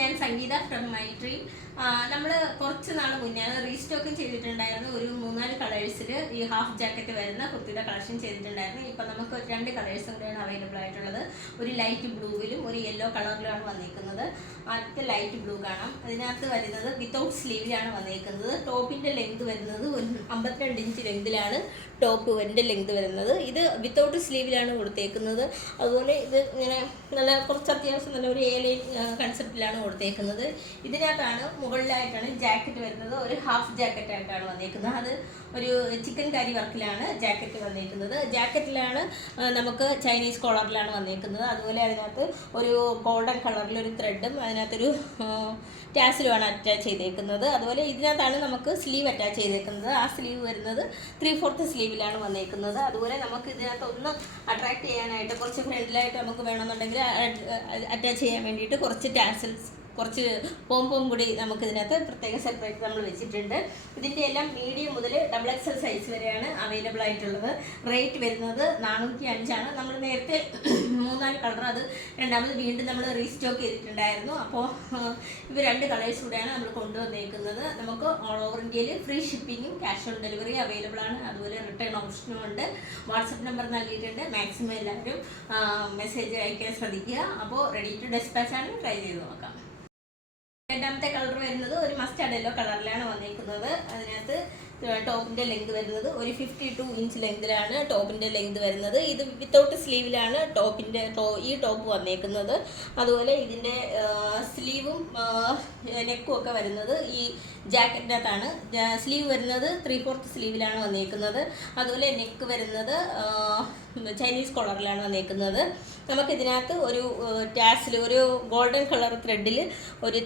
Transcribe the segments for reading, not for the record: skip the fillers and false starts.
ഞാൻ സംഗീത from my dream. നമ്മൾ കുറച്ച് നാൾ മുന്നേ റീസ്റ്റോക്കും ചെയ്തിട്ടുണ്ടായിരുന്നു. ഒരു 3-4 കളേഴ്സിൽ ഈ ഹാഫ് ജാക്കറ്റ് വരുന്ന കുർത്തിയുടെ കളക്ഷൻ ചെയ്തിട്ടുണ്ടായിരുന്നു. ഇപ്പം നമുക്ക് 2 കളേഴ്സ് കൂടെയാണ് അവൈലബിൾ ആയിട്ടുള്ളത്. ഒരു ലൈറ്റ് ബ്ലൂവിലും ഒരു യെല്ലോ കളറിലാണ് വന്നിരിക്കുന്നത്. ആദ്യത്തെ ലൈറ്റ് ബ്ലൂ കാണാം. അതിനകത്ത് വരുന്നത് വിത്തൗട്ട് സ്ലീവിലാണ് വന്നിരിക്കുന്നത്. ടോപ്പിൻ്റെ ലെങ്ത് വരുന്നത് ഒരു 52 ഇഞ്ച് ലെങ്തിലാണ് ടോപ്പിൻ്റെ ലെങ്ത് വരുന്നത്. ഇത് വിത്തൗട്ട് സ്ലീവിലാണ് കൊടുത്തേക്കുന്നത്. അതുപോലെ ഇത് ഇങ്ങനെ നല്ല കുറച്ച് അത്യാവശ്യം നല്ല ഒരു ലൈൻ കൺസെപ്റ്റിലാണ് കൊടുത്തേക്കുന്നത്. ഇതിനകത്താണ് മുകളിലായിട്ടാണ് ജാക്കറ്റ് വരുന്നത്. ഒരു ഹാഫ് ജാക്കറ്റ് ആയിട്ടാണ് വന്നിരിക്കുന്നത്. അത് ഒരു ചിക്കൻ കറി വർക്കിലാണ് ജാക്കറ്റ് വന്നിരിക്കുന്നത്. ജാക്കറ്റിലാണ് നമുക്ക് ചൈനീസ് കോളറിലാണ് വന്നിരിക്കുന്നത്. അതുപോലെ അതിനകത്ത് ഒരു ഗോൾഡൻ കളറിലൊരു ത്രെഡും അതിനകത്തൊരു ടാസിലുമാണ് അറ്റാച്ച് ചെയ്തേക്കുന്നത്. അതുപോലെ ഇതിനകത്താണ് നമുക്ക് സ്ലീവ് അറ്റാച്ച് ചെയ്തേക്കുന്നത്. ആ സ്ലീവ് വരുന്നത് 3/4 സ്ലീവിലാണ് വന്നിരിക്കുന്നത്. അതുപോലെ നമുക്ക് ഇതിനകത്ത് ഒന്ന് അട്രാക്ട് ചെയ്യാനായിട്ട് കുറച്ച് ഫ്രണ്ടിലായിട്ട് നമുക്ക് വേണമെന്നുണ്ടെങ്കിൽ അറ്റാച്ച് ചെയ്യാൻ വേണ്ടിയിട്ട് കുറച്ച് ടാസൽസ്, കുറച്ച് പോംപോം കൂടി നമുക്ക് ഇതിനകത്ത് പ്രത്യേക സെപ്പറേറ്റ് നമ്മൾ വെച്ചിട്ടുണ്ട്. ഇതിൻ്റെ എല്ലാം മീഡിയം മുതൽ XXL സൈസ് വരെയാണ് അവൈലബിൾ ആയിട്ടുള്ളത്. റേറ്റ് വരുന്നത് 405 ആണ്. നമ്മൾ നേരത്തെ 3-4 കളർ അത് രണ്ടാമത് വീണ്ടും നമ്മൾ റീസ്റ്റോക്ക് ചെയ്തിട്ടുണ്ടായിരുന്നു. അപ്പോൾ ഇവ 2 കളേഴ്സ് കൂടെയാണ് നമ്മൾ കൊണ്ടുവന്നേക്കുന്നത്. നമുക്ക് ഓൾ ഓവർ ഇന്ത്യയിൽ ഫ്രീ ഷിപ്പിങ്ങും ക്യാഷ് ഓൺ ഡെലിവറി അവൈലബിൾ ആണ്. അതുപോലെ റിട്ടേൺ ഓപ്ഷനും ഉണ്ട്. വാട്സപ്പ് നമ്പർ നൽകിയിട്ടുണ്ട്. മാക്സിമം എല്ലാവരും മെസ്സേജ് അയക്കാൻ ശ്രദ്ധിക്കുക. അപ്പോൾ റെഡി ടു ഡെസ്പാച്ച് ആണ്. ട്രൈ ചെയ്ത് നോക്കാം. രണ്ടാമത്തെ കളർ വരുന്നത് ഒരു മസ്റ്റാർഡ് യെല്ലോ കളറിലാണ് വന്നിരിക്കുന്നത്. അതിനകത്ത് ടോപ്പിൻ്റെ ലെങ്ത് വരുന്നത് ഒരു 52 ഇഞ്ച് ലെങ്തിലാണ് ടോപ്പിൻ്റെ ലെങ്ത് വരുന്നത്. ഇത് വിത്തൗട്ട് സ്ലീവിലാണ് ഈ ടോപ്പ് വന്നേക്കുന്നത്. അതുപോലെ ഇതിൻ്റെ സ്ലീവും നെക്കും ഒക്കെ വരുന്നത് ഈ ജാക്കറ്റിനകത്താണ്. സ്ലീവ് വരുന്നത് 3/4 സ്ലീവിലാണ് വന്നേക്കുന്നത്. അതുപോലെ നെക്ക് വരുന്നത് ചൈനീസ് കോളറിലാണ് വന്നേക്കുന്നത്. നമുക്കിതിനകത്ത് ഒരു ടാസിൽ, ഒരു ഗോൾഡൻ കളർ ത്രെഡിൽ ഒരു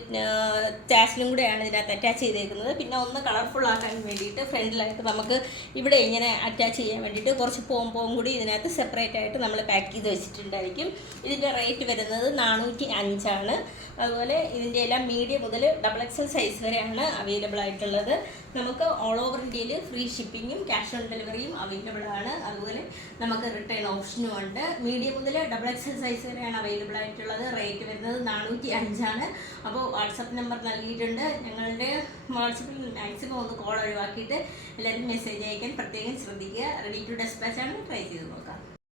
ടാസിലും കൂടെയാണ് ഇതിനകത്ത് അറ്റാച്ച് ചെയ്തേക്കുന്നത്. പിന്നെ ഒന്ന് കളർഫുൾ ആക്കാൻ വേണ്ടിയിട്ട് ഫ്രണ്ടിലായിട്ട് നമുക്ക് ഇവിടെ ഇങ്ങനെ അറ്റാച്ച് ചെയ്യാൻ വേണ്ടിയിട്ട് കുറച്ച് പോം കൂടി ഇതിനകത്ത് സെപ്പറേറ്റ് ആയിട്ട് നമ്മൾ പാക്ക് ചെയ്ത് വെച്ചിട്ടുണ്ടായിരിക്കും. ഇതിൻ്റെ റേറ്റ് വരുന്നത് 405 ആണ്. അതുപോലെ ഇതിൻ്റെ എല്ലാം മീഡിയം മുതൽ XXL സൈസ് വരെയാണ് അവൈലബിൾ ആയിട്ടുള്ളത്. നമുക്ക് ഓൾ ഓവർ ഇന്ത്യയിൽ ഫ്രീ ഷിപ്പിങ്ങും ക്യാഷ് ഓൺ ഡെലിവറിയും അവൈലബിൾ ആണ്. അതുപോലെ നമുക്ക് റിട്ടേൺ ഓപ്ഷനും ഉണ്ട്. മീഡിയം മുതൽ XXL സൈസ് വരെയാണ് അവൈലബിൾ ആയിട്ടുള്ളത്. റേറ്റ് വരുന്നത് 405 ആണ്. അപ്പോൾ വാട്സപ്പ് നമ്പർ നൽകിയിട്ടുണ്ട്. ഞങ്ങളുടെ വാട്സപ്പിൽ മാക്സിമം ഒന്ന് കോൾ ഒഴിവാക്കിയിട്ട് എല്ലാവരും മെസ്സേജ് അയക്കാൻ പ്രത്യേകം ശ്രദ്ധിക്കുക. റെഡി ടു ഡെസ്പാച്ച് ആണ്. ട്രൈ ചെയ്ത് നോക്കാം.